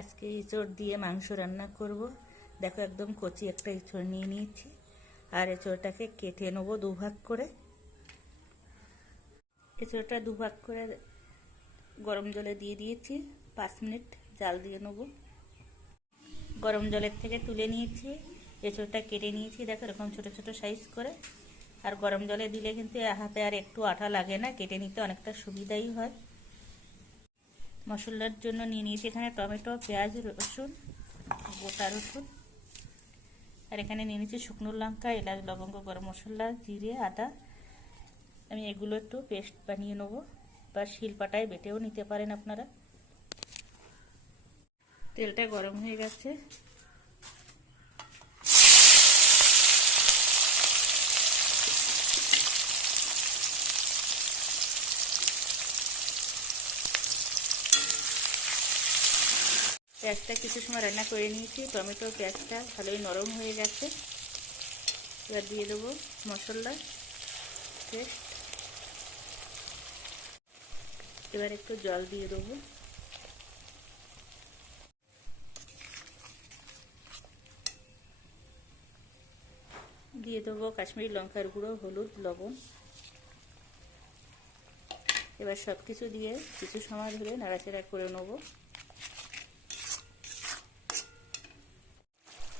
আজকে এঁচড় দিয়ে মাংস রান্না করব। দেখো একদম কচি একটা এঁচড় নিয়ে নিয়েছি, আর এঁচড়টাকে কেটে নেবো দুভাগ করে। এঁচড়টা দুভাগ করে গরম জলে দিয়ে দিয়েছি, 5 মিনিট জাল দিয়ে নেবো। গরম জলের থেকে তুলে নিয়েছি, এঁচড়টা কেটে নিয়েছি। দেখো এরকম ছোট ছোট সাইজ করে। আর গরম জলে দিলে কিন্তু হাতে আর একটু আঠা লাগে না, কেটে নিতে অনেকটা সুবিধাই হয়। মশলার জন্য নিয়ে নিয়েছি এখানে টমেটো, পেঁয়াজ, রসুন, গোটা রসুন। আর এখানে নিয়ে নিয়েছি শুকনো লঙ্কা, এলাচ, লবঙ্গ, গরম মশলা, জিরে, আদা। আমি এগুলো একটু পেস্ট বানিয়ে নেবো, বা শিলপাটায় বেটেও নিতে পারেন আপনারা। তেলটা গরম হয়ে গেছে, পেঁয়াজটা কিছু সময় রান্না করে নিয়েছি। টমেটো পেঁয়াজটা ভালোই নরম হয়ে গেছে। এবার দিয়ে দেবো মশলা পেস্ট। এবার একটু জল দিয়ে দেবো। দিয়ে দেবো কাশ্মীরি লঙ্কার গুঁড়ো, হলুদ, লবণ। এবার সব কিছু দিয়ে কিছু সময় ধরে নাড়াচাড়া করে নেবো।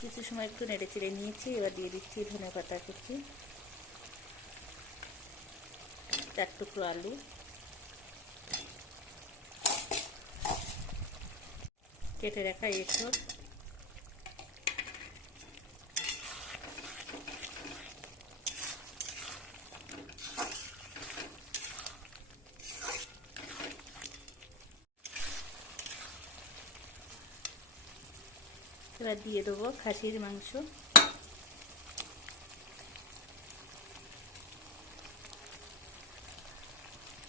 কিছু সময় একটু নেড়ে চেড়ে নিয়েছি। এবার দিয়ে দিচ্ছি ধনেপাতা কুচি, 4 টুকরো আলু, কেটে রাখা এঁচড়, এবার দিয়ে দেবো খাসির মাংস।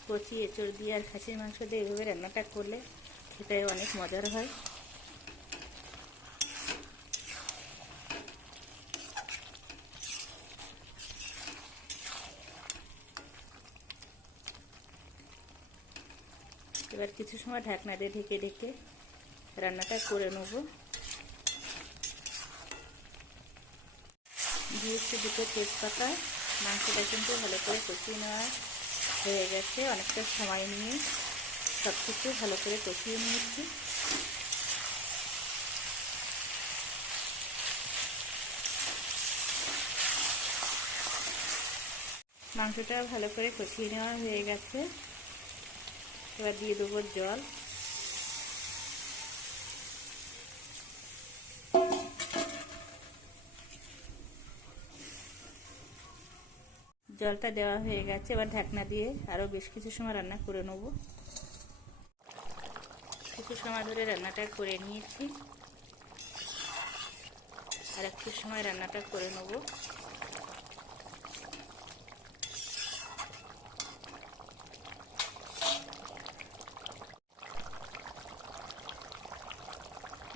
কচি এঁচড় দিয়ে আর খাসির মাংস দিয়ে এভাবে রান্নাটা করলে খেতে অনেক মজার হয়। এবার কিছু সময় ঢাকনা দিয়ে ঢেকে ঢেকে রান্নাটা করে নেব। দিয়েছি 2টো তেজপাতা। মাংসটা কিন্তু ভালো করে কষিয়ে নেওয়া হয়ে গেছে। অনেকটা সময় নিয়ে সব কিছু ভালো করে কষিয়ে নিয়েছি। মাংসটা ভালো করে কষিয়ে নেওয়া হয়ে গেছে। এবার দিয়ে দেবো জল। জলটা দেওয়া হয়ে গেছে। এবার ঢাকনা দিয়ে আরও বেশ কিছু সময় রান্না করে নেব। কিছু সময় ধরে রান্নাটা করে নিয়েছি, আর একটু সময় রান্নাটা করে নেব।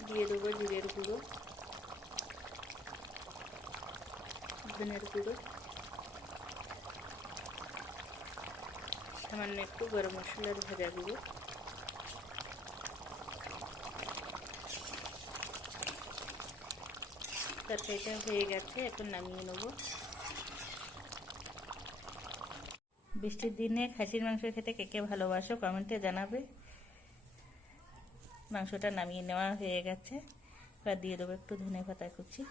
দিয়ে দেবো জিরের গুঁড়ো, ধনের গুঁড়ো, সামান্য একটু গরম মশলার ভাজা গুঁড়ো। তরকারিটা হয়ে গেছে, এখন নামিয়ে নেব। বৃষ্টির দিনে খাসির মাংস খেতে কে কে ভালোবাসো কমেন্টে জানাবে। মাংসটা নামিয়ে নেওয়া হয়ে গেছে। এবার দিয়ে দেবো একটু ধনেপাতা কুচি।